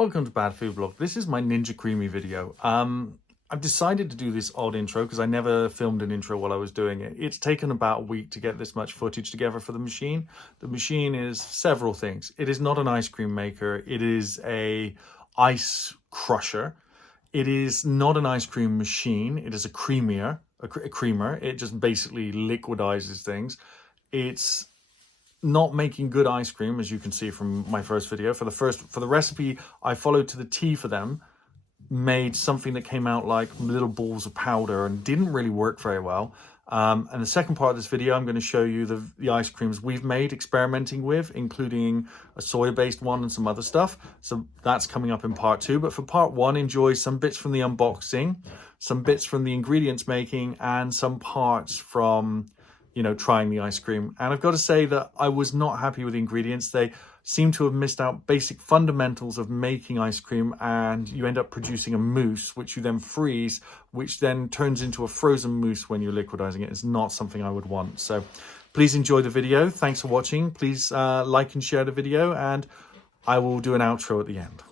Welcome to Bad Food Blog. This is my Ninja Creami video. I've decided to do this odd intro because I never filmed an intro while I was doing it. It's taken about a week to get this much footage together for the machine. The machine is several things. It is not an ice cream maker. It is a ice crusher. It is not an ice cream machine. It is a creamer. It just basically liquidizes things. It's not making good ice cream, as you can see from my first video. For the recipe I followed to the T for them, made something that came out like little balls of powder and didn't really work very well. And the second part of this video, I'm going to show you the ice creams we've made experimenting with, including a soya-based one and some other stuff. So that's coming up in part 2. But for part 1, enjoy some bits from the unboxing, some bits from the ingredients making, and some parts from, you know, trying the ice cream. And I've got to say that I was not happy with the ingredients. They seem to have missed out basic fundamentals of making ice cream, and you end up producing a mousse, which you then freeze, which then turns into a frozen mousse when you're liquidizing it. It's not something I would want. So please enjoy the video. Thanks for watching. Please like and share the video, and I will do an outro at the end.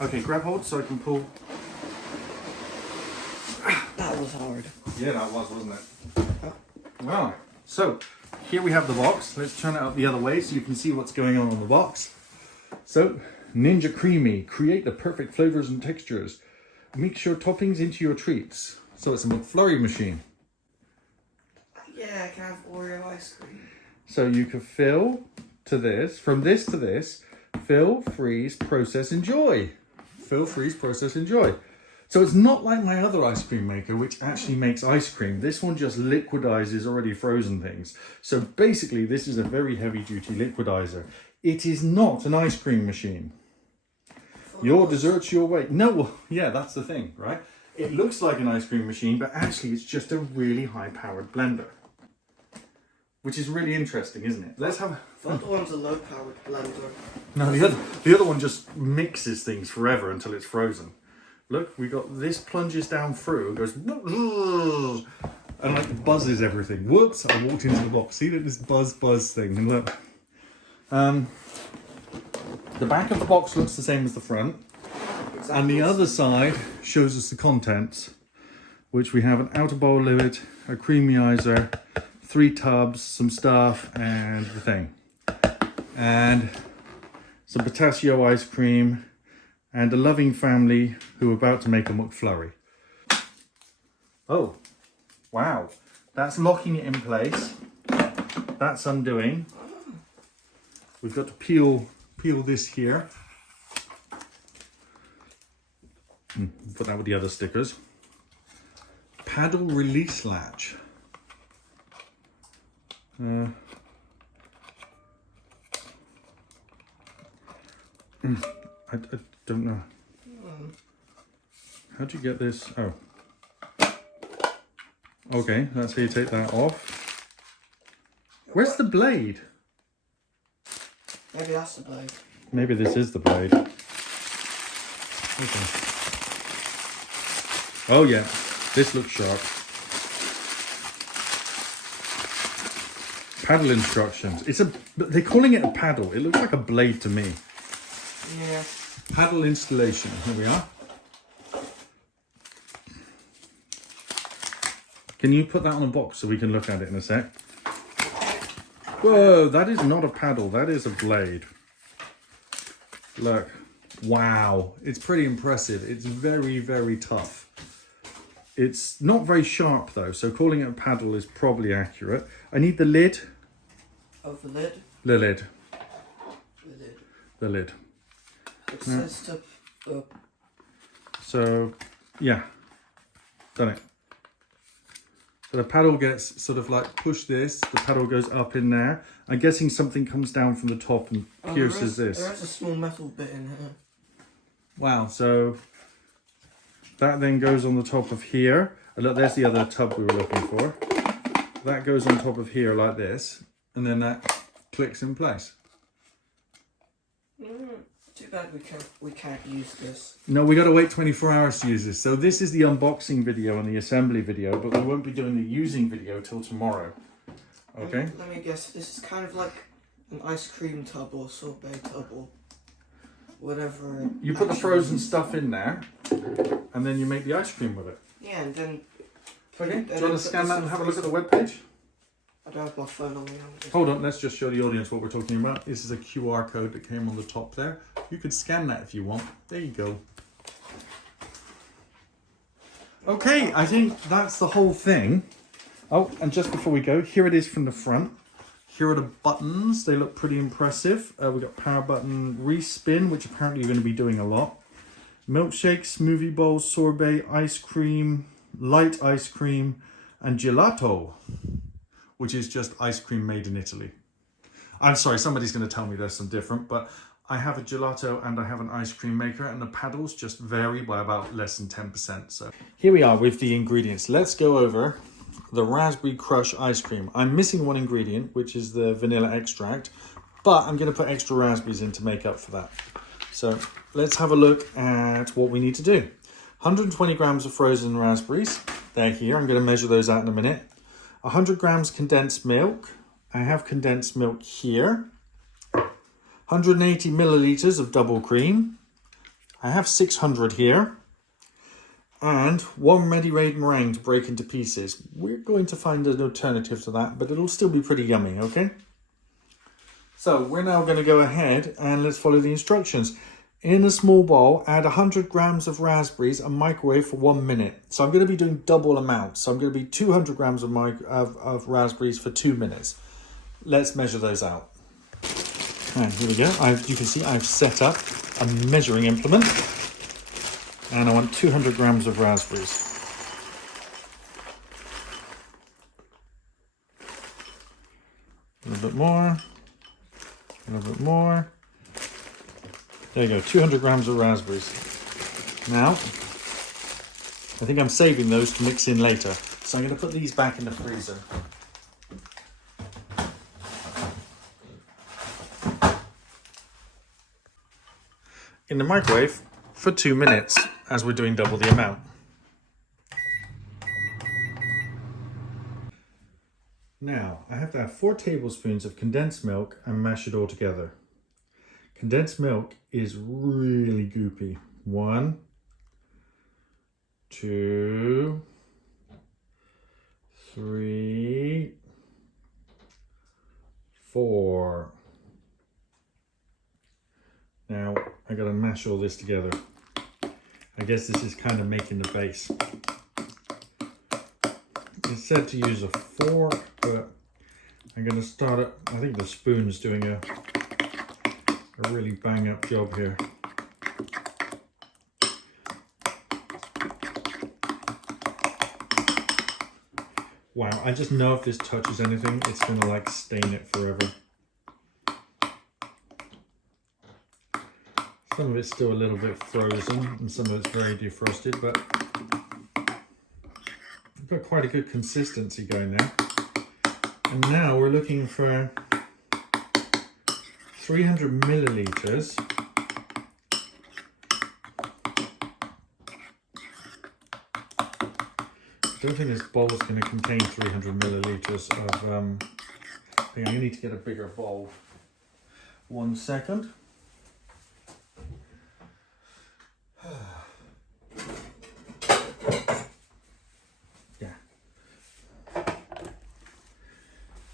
Okay, grab hold so I can pull. That was hard. Yeah, that was, wasn't it? Oh. Wow. So, here we have the box. Let's turn it up the other way so you can see what's going on the box. So, Ninja Creami. Create the perfect flavors and textures. Mix your toppings into your treats. So, it's a McFlurry machine. Yeah, I can have Oreo ice cream. So, you could fill to this, from this to this, fill, freeze, process, enjoy. Fill, freeze, process, enjoy. So it's not like my other ice cream maker, which actually makes ice cream. This one just liquidizes already frozen things. So basically, this is a very heavy-duty liquidizer. It is not an ice cream machine. Your dessert's your way. No, well, yeah, that's the thing, right? It looks like an ice cream machine, but actually it's just a really high-powered blender. Which is really interesting, isn't it? Let's have... The other one's a low-powered blender. No, the other one just mixes things forever until it's frozen. Look, we got this plunges down through, goes, and like buzzes everything. Whoops, I walked into the box. See that this buzz thing, and look. The back of the box looks the same as the front. Exactly. And the other side shows us the contents, which we have an outer bowl lid, a creamizer, 3 tubs, some stuff, and the thing. And some pistachio ice cream, and a loving family who are about to make a McFlurry. Oh, wow. That's locking it in place. That's undoing. We've got to peel this here. Put that with the other stickers. Paddle release latch. I don't know. How'd you get this? Oh. Okay, that's how you take that off. Where's the blade? Maybe that's the blade. Maybe this is the blade. Okay. Oh yeah, this looks sharp. Paddle instructions. They're calling it a paddle. It looks like a blade to me. Yeah. Paddle installation. Here we are. Can you put that on a box so we can look at it in a sec? Whoa, that is not a paddle. That is a blade. Look. Wow. It's pretty impressive. It's very, very tough. It's not very sharp though, so calling it a paddle is probably accurate. I need the lid. Oh, the lid? The lid. The lid. The lid. It says to... So, yeah. Done it. So the paddle gets sort of like push this, the paddle goes up in there. I'm guessing something comes down from the top and pierces this. There is a small metal bit in here. Wow, so that then goes on the top of here. And look, there's the other tub we were looking for. That goes on top of here like this, and then that clicks in place. Too bad we can't use this. No, we got to wait 24 hours to use this. So this is the unboxing video and the assembly video, but we won't be doing the using video till tomorrow. Okay. Let me guess. This is kind of like an ice cream tub or sorbet tub or whatever. You put the frozen stuff in there, and then you make the ice cream with it. Yeah, and then. Okay, do you want to scan that and have a look at the webpage? I don't have my phone on me. Hold on, let's just show the audience what we're talking about. This is a QR code that came on the top there. You could scan that if you want. There you go. Okay, I think that's the whole thing. Oh, and just before we go, here it is from the front. Here are the buttons. They look pretty impressive. We've got power button, respin, which apparently you're going to be doing a lot. Milkshake, smoothie bowl, sorbet, ice cream, light ice cream, and gelato, which is just ice cream made in Italy. I'm sorry, somebody's going to tell me there's some different, but I have a gelato and I have an ice cream maker, and the paddles just vary by about less than 10%. So here we are with the ingredients. Let's go over the raspberry crush ice cream. I'm missing one ingredient, which is the vanilla extract, but I'm going to put extra raspberries in to make up for that. So let's have a look at what we need to do. 120 grams of frozen raspberries. They're here. I'm going to measure those out in a minute. 100 grams condensed milk. I have condensed milk here. 180 milliliters of double cream. I have 600 here. And one ready-made meringue to break into pieces. We're going to find an alternative to that, but it'll still be pretty yummy, okay? So we're now going to go ahead and let's follow the instructions. In a small bowl, add 100 grams of raspberries and microwave for 1 minute. So I'm going to be doing double amounts. So I'm going to be 200 grams of raspberries for 2 minutes. Let's measure those out. And here we go. You can see I've set up a measuring implement. And I want 200 grams of raspberries. A little bit more. A little bit more. There you go, 200 grams of raspberries. Now, I think I'm saving those to mix in later. So I'm going to put these back in the freezer. In the microwave for 2 minutes, as we're doing double the amount. Now, I have to have 4 tablespoons of condensed milk and mash it all together. Condensed milk is really goopy. 1, 2, 3, 4. Now, I gotta mash all this together. I guess this is kind of making the base. It's said to use a fork, but I'm gonna start it. I think the spoon's doing a really bang up job here. Wow, I just know if this touches anything, it's gonna like stain it forever. Some of it's still a little bit frozen and some of it's very defrosted, but we've got quite a good consistency going there. And now we're looking for 300 milliliters I don't think this bowl is going to contain 300 milliliters of I think I need to get a bigger bowl. 1 second. Yeah.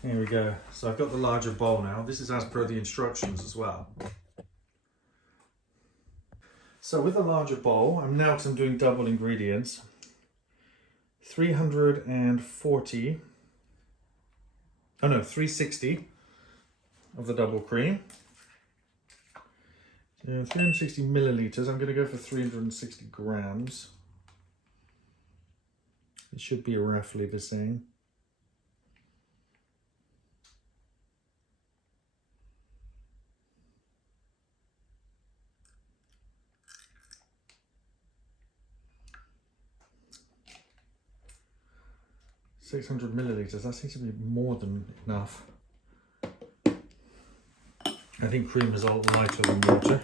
Here we go. So I've got the larger bowl now. This is as per the instructions as well. So with a larger bowl, I'm now, because I'm doing double ingredients, 360 of the double cream. 360 milliliters. I'm going to go for 360 grams. It should be roughly the same. $600 milliliters. That seems to be more than enough. I think cream is a lot lighter than water.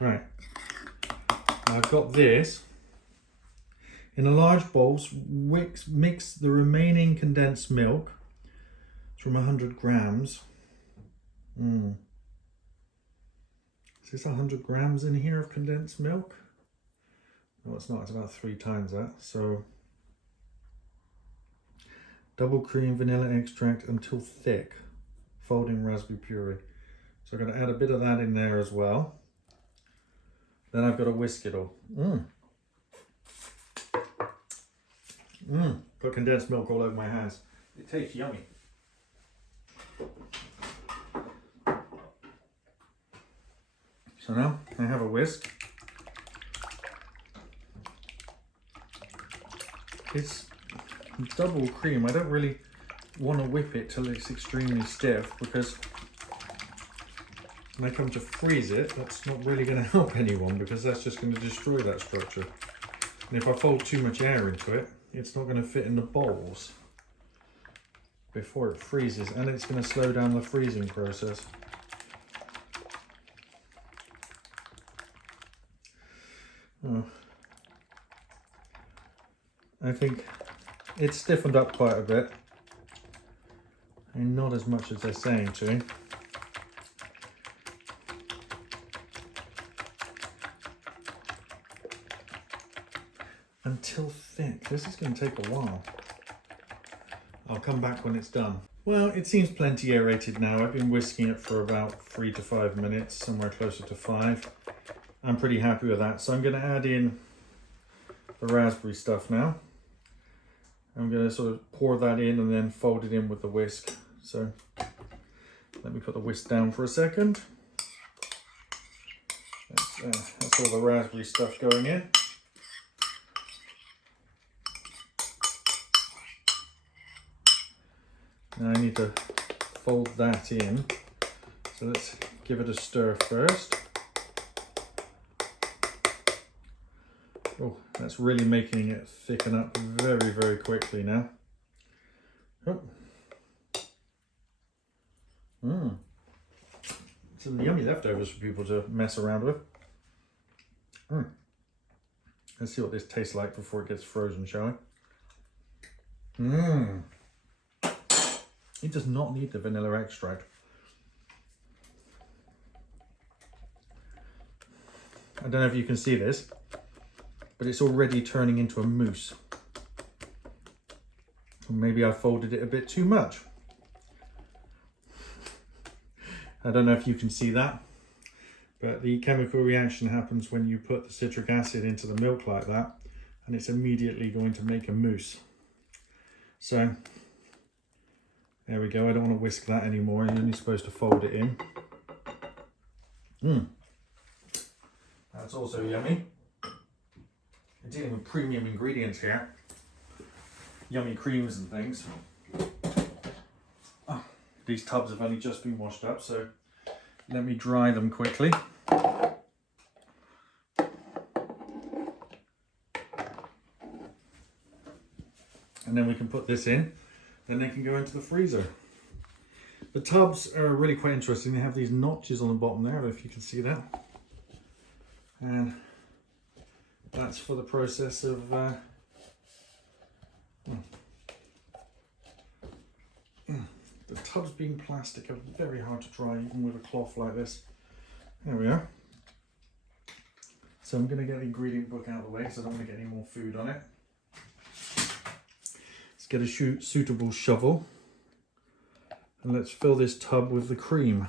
Right. Now I've got this. In a large bowl, mix the remaining condensed milk, from 100 grams. Is this 100 grams in here of condensed milk? No, it's not. It's about 3 times that. So double cream vanilla extract until thick, folding raspberry puree. So I'm going to add a bit of that in there as well. Then I've got to whisk it all. Put condensed milk all over my hands. It tastes yummy. So now I have a whisk. It's double cream. I don't really want to whip it till it's extremely stiff, because when I come to freeze it, that's not really going to help anyone, because that's just going to destroy that structure. And if I fold too much air into it, it's not going to fit in the bowls before it freezes, and it's going to slow down the freezing process. Oh. I think it's stiffened up quite a bit, and not as much as they're saying to. Until thick. This is going to take a while. I'll come back when it's done. Well, it seems plenty aerated now. I've been whisking it for about 3 to 5 minutes, somewhere closer to 5. I'm pretty happy with that. So I'm going to add in the raspberry stuff now. I'm going to sort of pour that in and then fold it in with the whisk. So let me put the whisk down for a second. That's all the raspberry stuff going in. Now I need to fold that in. So let's give it a stir first. Oh, that's really making it thicken up very, very quickly now. Oh. Some yummy leftovers for people to mess around with. Let's see what this tastes like before it gets frozen, shall we? It does not need the vanilla extract. I don't know if you can see this, but it's already turning into a mousse. Or maybe I folded it a bit too much. I don't know if you can see that, but the chemical reaction happens when you put the citric acid into the milk like that, and it's immediately going to make a mousse. So there we go. I don't want to whisk that anymore. You're only supposed to fold it in. That's also yummy. We're dealing with premium ingredients here. Yummy creams and things. Oh, these tubs have only just been washed up, so let me dry them quickly. And then we can put this in. Then they can go into the freezer. The tubs are really quite interesting. They have these notches on the bottom there, if you can see that. And that's for the process of the tubs being plastic are very hard to dry, even with a cloth like this. There we are. So I'm going to get the ingredient book out of the way because I don't want to get any more food on it. Let's get a suitable shovel and let's fill this tub with the cream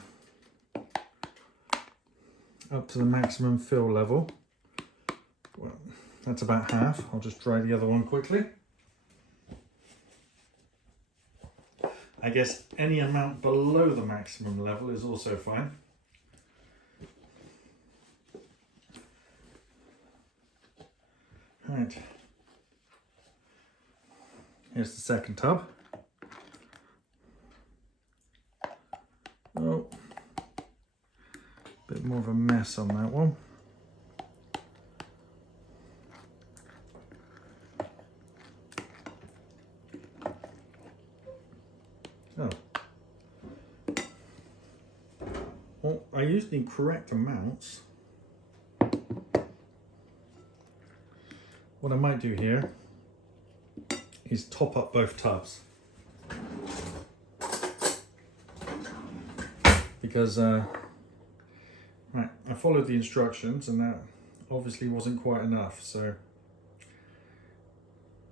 up to the maximum fill level. Well, that's about half. I'll just dry the other one quickly. I guess any amount below the maximum level is also fine. Right. Here's the second tub. Oh, bit more of a mess on that one. Oh. Well, I used the correct amounts. What I might do here is top up both tubs. because right, I followed the instructions and that obviously wasn't quite enough, so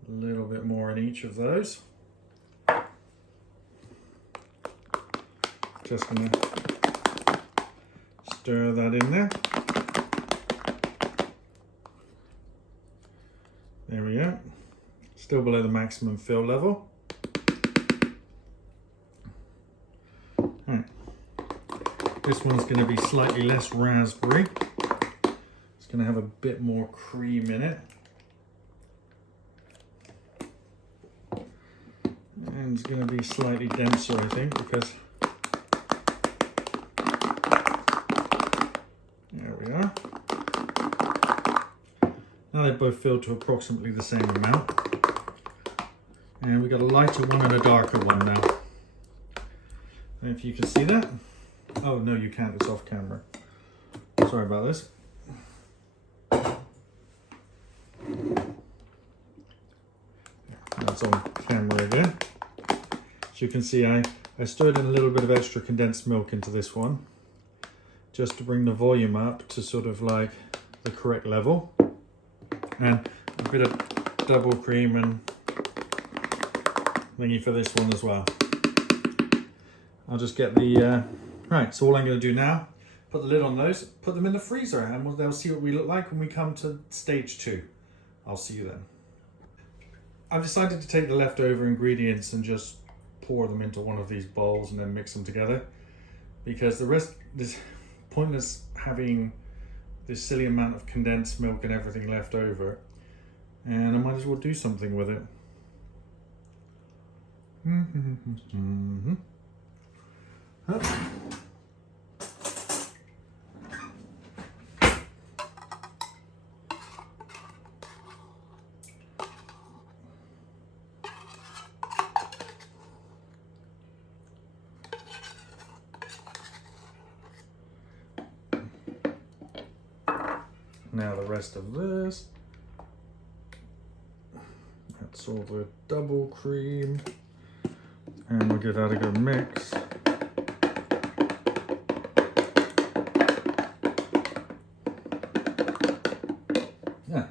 a little bit more in each of those. Just gonna stir that in there. There we go. Still below the maximum fill level. Right. This one's going to be slightly less raspberry. It's going to have a bit more cream in it. And it's going to be slightly denser, I think, because there we are. Now they're both filled to approximately the same amount. And we've got a lighter one and a darker one now. And if you can see that. Oh, no, you can't. It's off camera. Sorry about this. That's on camera again. As you can see, I stirred in a little bit of extra condensed milk into this one, just to bring the volume up to sort of like the correct level. And a bit of double cream and thingy for this one as well. I'll just get the, right, so all I'm going to do now, put the lid on those, put them in the freezer, and they'll see what we look like when we come to stage 2. I'll see you then. I've decided to take the leftover ingredients and just pour them into one of these bowls and then mix them together, because the rest is pointless having this silly amount of condensed milk and everything left over, and I might as well do something with it. Now the rest of this. That's all the double cream. And we'll give that a good mix. Yeah.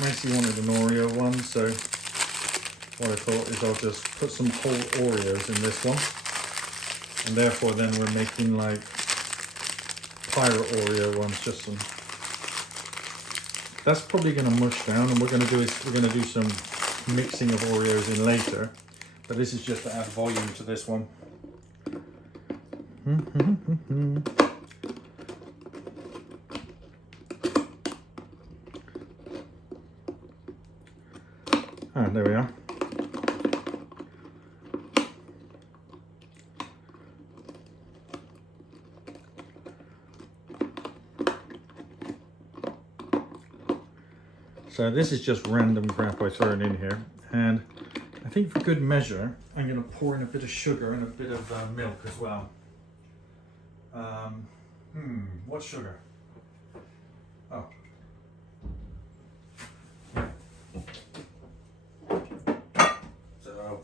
Macy wanted an Oreo one, so what I thought is I'll just put some whole Oreos in this one. And therefore then we're making like pirate Oreo ones, just some. That's probably going to mush down, and we're going to do some mixing of Oreos in later, but this is just to add volume to this one. Ah, there we are. So this is just random crap I throw in here, and I think for good measure I'm going to pour in a bit of sugar and a bit of milk as well. What sugar? Oh. So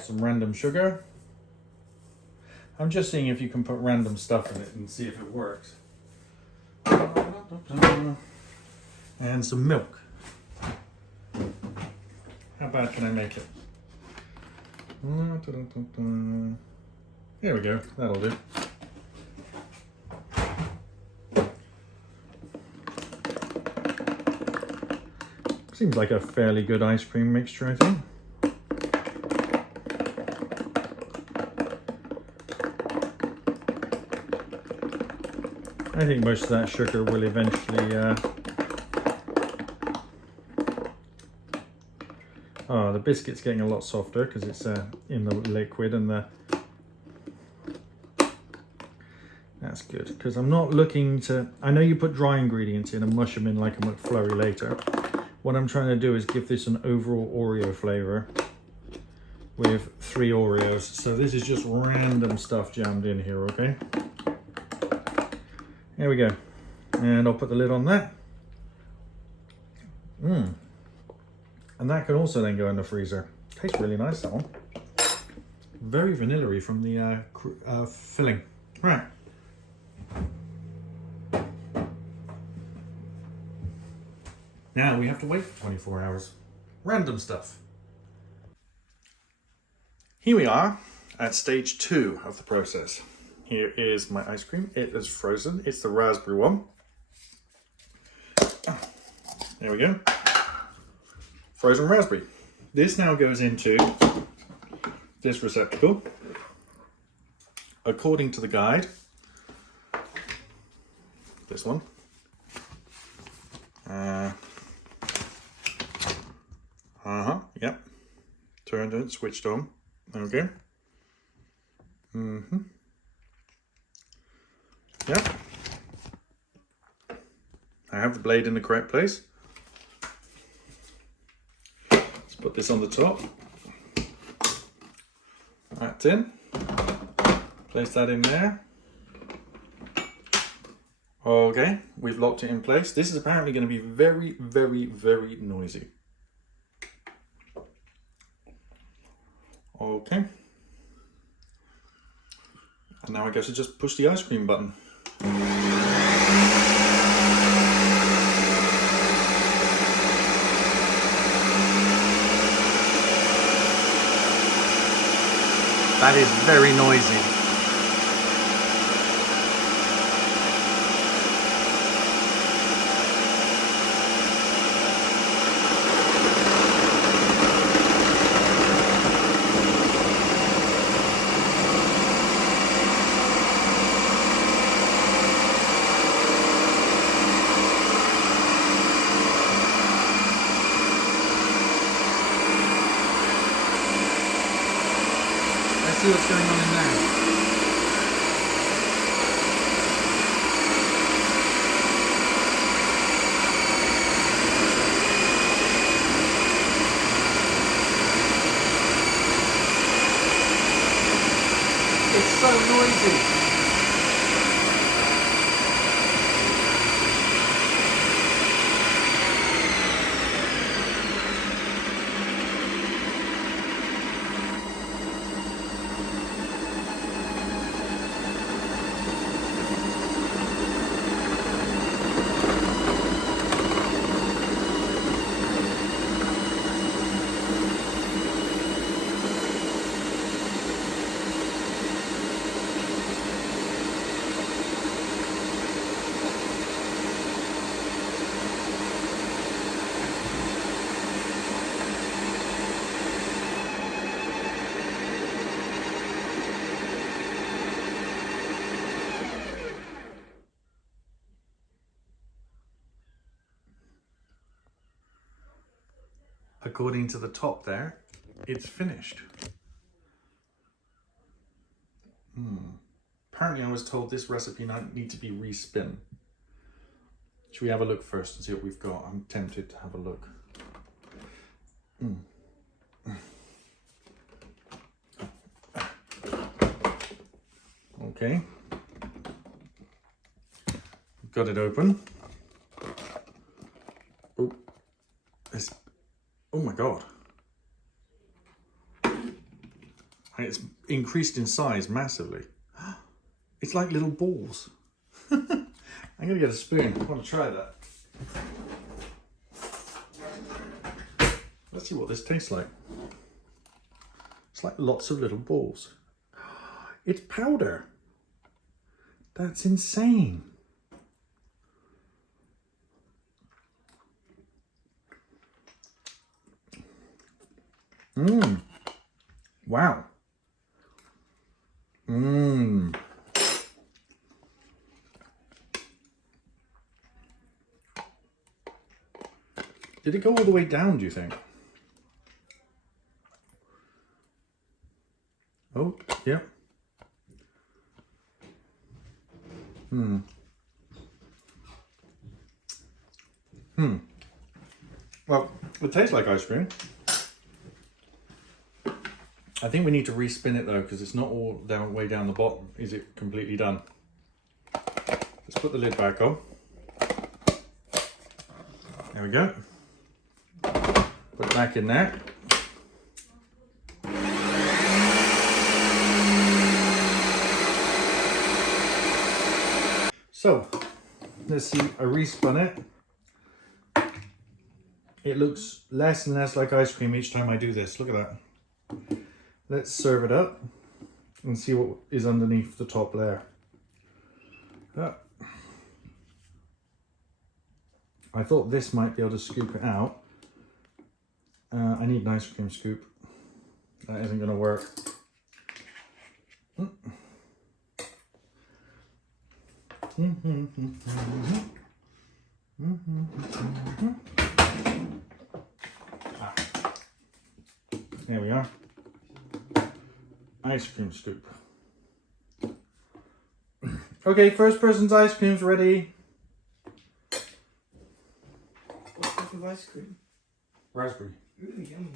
some random sugar. I'm just seeing if you can put random stuff in it and see if it works. And some milk. How bad can I make it? There we go, that'll do. Seems like a fairly good ice cream mixture, I think. I think most of that sugar will eventually oh, the biscuit's getting a lot softer because it's in the liquid, and that's good, because I'm not looking to, I know you put dry ingredients in and mush them in like a McFlurry later. What I'm trying to do is give this an overall Oreo flavor with 3 Oreos. So this is just random stuff jammed in here, okay? There we go. And I'll put the lid on that. And that can also then go in the freezer. Tastes really nice, that one. very vanilla-y from the filling. Right. Now we have to wait for 24 hours. Random stuff. Here we are at stage 2 of the process. Here is my ice cream. It is frozen. It's the raspberry one. There we go. Frozen raspberry. This now goes into this receptacle. According to the guide, this one. Yep. Turned on, switched on. Okay. Yep. I have the blade in the correct place. Let's put this on the top. That's in. Place that in there. Okay, we've locked it in place. This is apparently going to be very, very, very noisy. Okay. And now I guess I just push the ice cream button. That is very noisy. Let's see what's going on in there. It's so noisy. According to the top there, it's finished. Apparently I was told this recipe needs to be respin. Should we have a look first and see what we've got? I'm tempted to have a look. Okay. Got it open. Oh, oh my God. It's increased in size massively. It's like little balls. I'm gonna get a spoon. I want to try that. Let's see what this tastes like. It's like lots of little balls. It's powder. That's insane. Wow. Did it go all the way down, do you think? Oh, yeah. Well, it tastes like ice cream. I think we need to respin it though, because it's not all way down the bottom. Is it completely done? Let's put the lid back on. There we go. Put it back in there. So, let's see, I respun it. It looks less and less like ice cream each time I do this. Look at that. Let's serve it up and see what is underneath the top layer. I thought this might be able to scoop it out. I need an ice cream scoop. That isn't going to work. There we are. Ice cream scoop. Okay, first person's ice cream's ready. What type of ice cream? Raspberry. Ooh, yummy.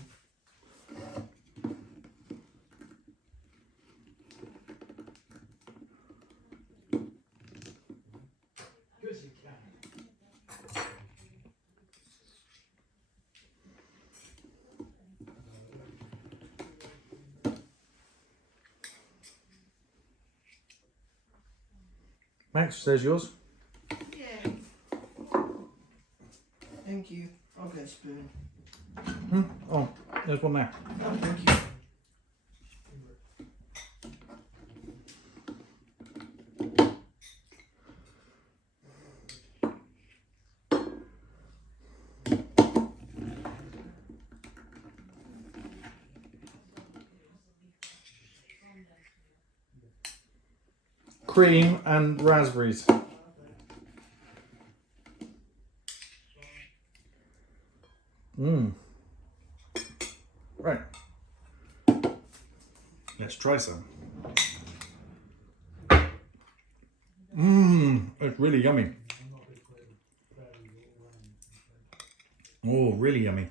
Max, there's yours. Yay. Thank you. I'll get a spoon. Oh, there's one there. Oh, thank you. Cream and raspberries. Right. Let's try some. It's really yummy. Oh, really yummy.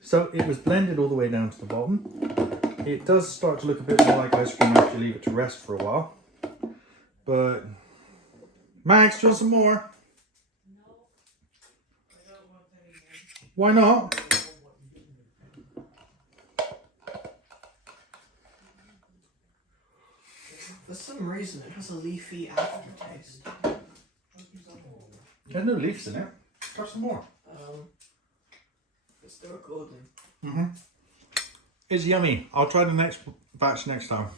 So it was blended all the way down to the bottom. It does start to look a bit more like ice cream after you leave it to rest for a while. But, Max, do you want some more? No, I don't want any more. Why not? For some reason, it has a leafy aftertaste. There's no leaves in it. Have some more. It's still recording. It's yummy. I'll try the next batch next time.